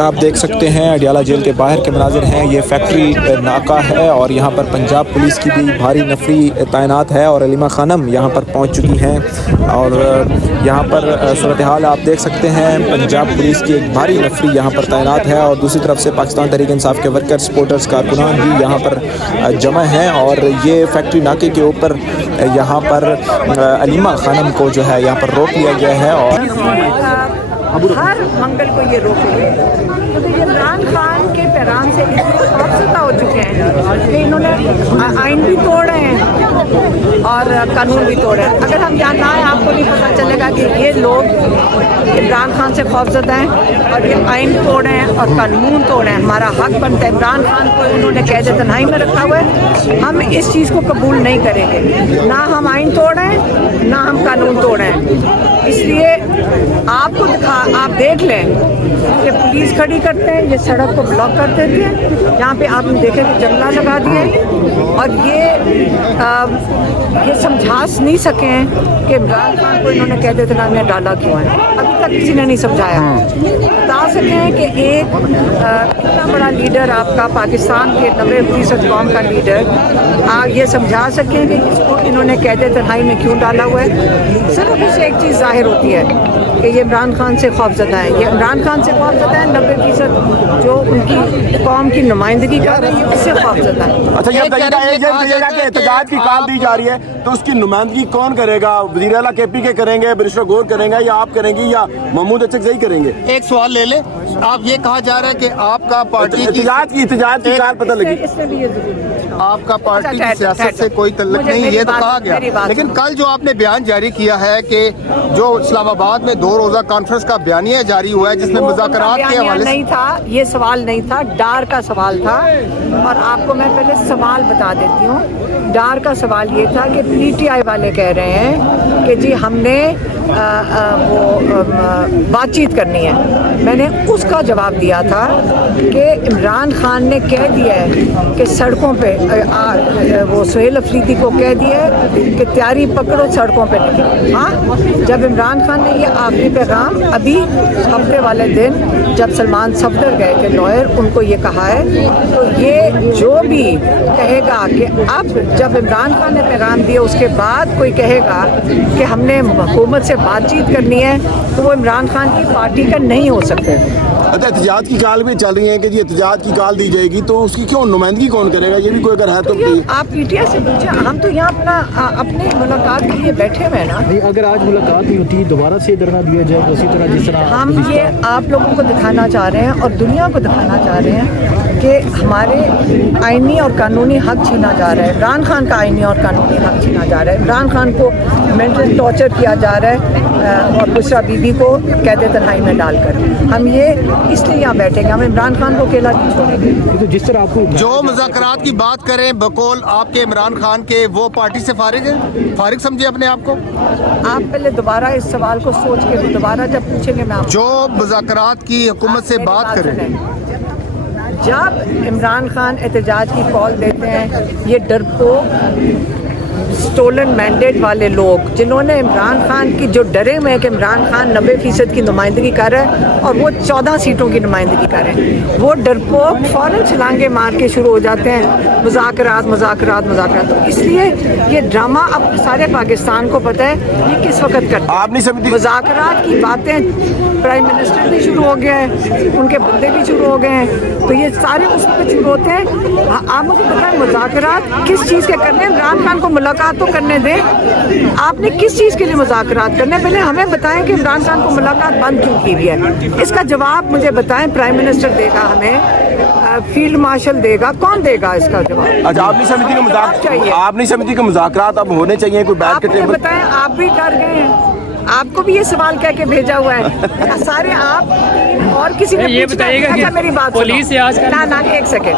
آپ دیکھ سکتے ہیں اڈیالہ جیل کے باہر کے مناظر ہیں. یہ فیکٹری ناکہ ہے اور یہاں پر پنجاب پولیس کی بھی بھاری نفری تعینات ہے اور علیمہ خانم یہاں پر پہنچ چکی ہیں. اور یہاں پر صورتحال آپ دیکھ سکتے ہیں, پنجاب پولیس کی ایک بھاری نفری یہاں پر تعینات ہے اور دوسری طرف سے پاکستان تحریک انصاف کے ورکر سپورٹرز کارکنان بھی یہاں پر جمع ہیں. اور یہ فیکٹری ناکے کے اوپر یہاں پر علیمہ خانم کو جو ہے یہاں پر روک لیا گیا ہے. اور ہر منگل کو یہ روکے گئے کیونکہ عمران خان کے پیغام سے اتنے خوفزدہ ہو چکے ہیں کہ انہوں نے آئین بھی توڑے ہیں اور قانون بھی توڑے ہیں. اگر ہم یہاں نہ آئیں آپ کو نہیں پتہ چلے گا کہ یہ لوگ عمران خان سے خوفزدہ ہیں اور یہ آئین توڑے ہیں اور قانون توڑے ہیں. ہمارا حق بنتا ہے. عمران خان کو انہوں نے قید تنہائی میں رکھا ہوا ہے. ہم اس چیز کو قبول نہیں کریں گے, نہ ہم آئین توڑیں نہ ہم قانون توڑیں. اس لیے آپ دیکھ لیں کہ پولیس کھڑی کرتے ہیں, یہ سڑک کو بلاک کر دیتے ہیں. جہاں پہ آپ نے دیکھے کہ جنگلہ لگا دیے اور یہ سمجھا نہیں سکے ہیں کہ عمران خان کو انہوں نے قید تنہائی میں ڈالا کیوں ہے. ابھی تک کسی نے نہیں سمجھایا. بتا سکے ہیں کہ ایک اتنا بڑا لیڈر آپ کا پاکستان کے 90% قوم کا لیڈر یہ سمجھا سکیں کہ اس کو انہوں نے قید تنہائی میں کیوں ڈالا ہوا ہے. صرف اس سے ایک چیز ظاہر ہوتی ہے کہ یہ عمران خان سے خوفزدہ ہے. یہ عمران خان سے خوفزدہ ہے. 90% جو ان کی قوم کی نمائندگی کر رہی ہے اس سے خوفزدہ ہے. اچھا, یہ کہ احتجاج کی کال دی جا رہی ہے تو اس کی نمائندگی کون کرے گا؟ وزیر اعلیٰ کے پی کے کریں گے, برشٹر گور کریں گے, یا آپ کریں گی, یا محمود اچکزئی کریں گے؟ ایک سوال لے لیں. آپ یہ کہا جا رہا ہے کہ آپ کا پارٹی احتجاج کی کال پتہ لگی, آپ کا پارٹی کی سیاست سے کوئی تعلق نہیں, یہ تو کہا گیا. لیکن کل جو آپ نے بیان جاری کیا ہے کہ جو اسلام آباد میں 2 روزہ کانفرنس کا بیانیہ جاری ہوا ہے جس میں مذاکرات کے حوالے سے نہیں تھا, یہ سوال نہیں تھا, ڈار کا سوال تھا. اور آپ کو میں پہلے سوال بتا دیتی ہوں. ڈار کا سوال یہ تھا کہ پی ٹی آئی والے کہہ رہے ہیں کہ جی ہم نے بات چیت کرنی ہے. میں نے اس کا جواب دیا تھا کہ عمران خان نے کہہ دیا ہے کہ سڑکوں پہ وہ سہیل افریدی کو کہہ دیا ہے کہ تیاری پکڑو سڑکوں پہ نکلو. ہاں, جب عمران خان نے یہ آخری پیغام ابھی ہفتے والے دن جب سلمان صفدر گئے کہ لائر ان کو یہ کہا ہے, تو یہ جو بھی کہے گا کہ اب جب عمران خان نے پیغام دیا اس کے بعد کوئی کہے گا کہ ہم نے حکومت سے بات چیت کرنی ہے تو وہ عمران خان کی پارٹی کا نہیں ہو سکتے. احتجاج کی کال بھی چل رہی ہے کہ جی احتجاج کی کال دی جائے گی تو اس کی کیوں نمائندگی کون کرے گا؟ یہ بھی کوئی اگر ہے تو آپ پی ٹی آئی سے پوچھیں. ہم تو یہاں اپنی ملاقات کے لیے بیٹھے ہوئے ہیں نا. اگر آج ملاقات نہیں ہوتی دوبارہ سے دھرنا دیا جائے تو اسی طرح جس طرح ہم یہ آپ لوگوں کو دکھانا چاہ رہے ہیں اور دنیا کو دکھانا چاہ رہے ہیں کہ ہمارے آئینی اور قانونی حق چھینا جا رہا ہے. عمران خان کا آئینی اور قانونی حق چھینا جا رہا ہے. عمران خان کو مینٹل ٹارچر کیا جا رہا ہے اور بشرا بی بی کو قید تنہائی میں ڈال کر. ہم یہ اس لیے یہاں بیٹھیں گے, ہم عمران خان کو اکیلا نہیں چھوڑیں گے. جس طرح آپ کو جو مذاکرات کی بات کریں بقول آپ کے عمران خان کے, وہ پارٹی سے فارغ ہیں, فارغ سمجھے اپنے آپ کو؟ آپ پہلے دوبارہ اس سوال کو سوچ کے دوبارہ جب پوچھیں گے میں آپ جو مذاکرات کی حکومت سے بات کریں. جب عمران خان احتجاج کی کال دیتے ہیں, یہ ڈرپوک سٹولن مینڈیٹ والے لوگ جنہوں نے عمران خان کی جو ڈرے ہوئے ہیں کہ عمران خان 90% کی نمائندگی کر رہا ہے اور وہ 14 سیٹوں کی نمائندگی کر رہے ہیں, وہ ڈرپوک فوراً چھلانگے مار کے شروع ہو جاتے ہیں مذاکرات مذاکرات مذاکرات. تو اس لیے یہ ڈرامہ اب سارے پاکستان کو پتہ ہے یہ کس وقت کرتے ہیں. آپ نہیں سمجھتی مذاکرات کی باتیں پرائم منسٹر بھی شروع ہو گیا ہے, ان کے بندے بھی شروع ہو گئے ہیں, تو یہ سارے اس پہ شروع ہوتے ہیں. آپ مجھے بتائیں مذاکرات کس چیز کے کرنے ہیں؟ عمران خان کو ملاقات تو کرنے دیں. آپ نے کس چیز کے لیے مذاکرات کرنے, پہلے ہمیں بتائیں کہ عمران خان کو ملاقات بند کیوں کی ہوئی ہے. اس کا جواب مجھے بتائیں. پرائم منسٹر دے گا ہمیں, فیلڈ مارشل دے گا, کون دے گا اس کا جواب؟ اچھا, آپ نہیں سمجھتی کہ مذاکرات اب ہونے چاہیے کوئی بیٹھ کے ٹیبل؟ بتائیں, آپ بھی ڈر گئے ہیں. آپ کو بھی یہ سوال کہہ کے بھیجا ہوا ہے سارے آپ اور کسی نے یہ بتائیے گا کہ میری بات پولیس سے آج نہ ایک سیکنڈ,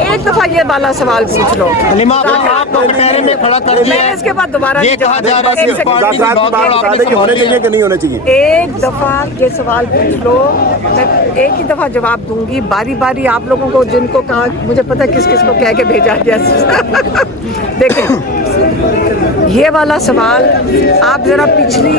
ایک دفعہ یہ والا سوال پوچھ لو. آپ کو کٹہرے میں کھڑا کر دیا ہے, اس کے بعد دوبارہ یہ کہا جا رہا ہے کہ پارٹی کی بات ہونے چاہیے کہ نہیں ہونے چاہیے. ایک دفعہ یہ سوال پوچھ لو, میں ایک ہی دفعہ جواب دوں گی. باری باری آپ لوگوں کو جن کو کہا, مجھے پتہ کس کس کو کہہ کے بھیجا گیا. دیکھیں یہ والا سوال آپ ذرا پچھلی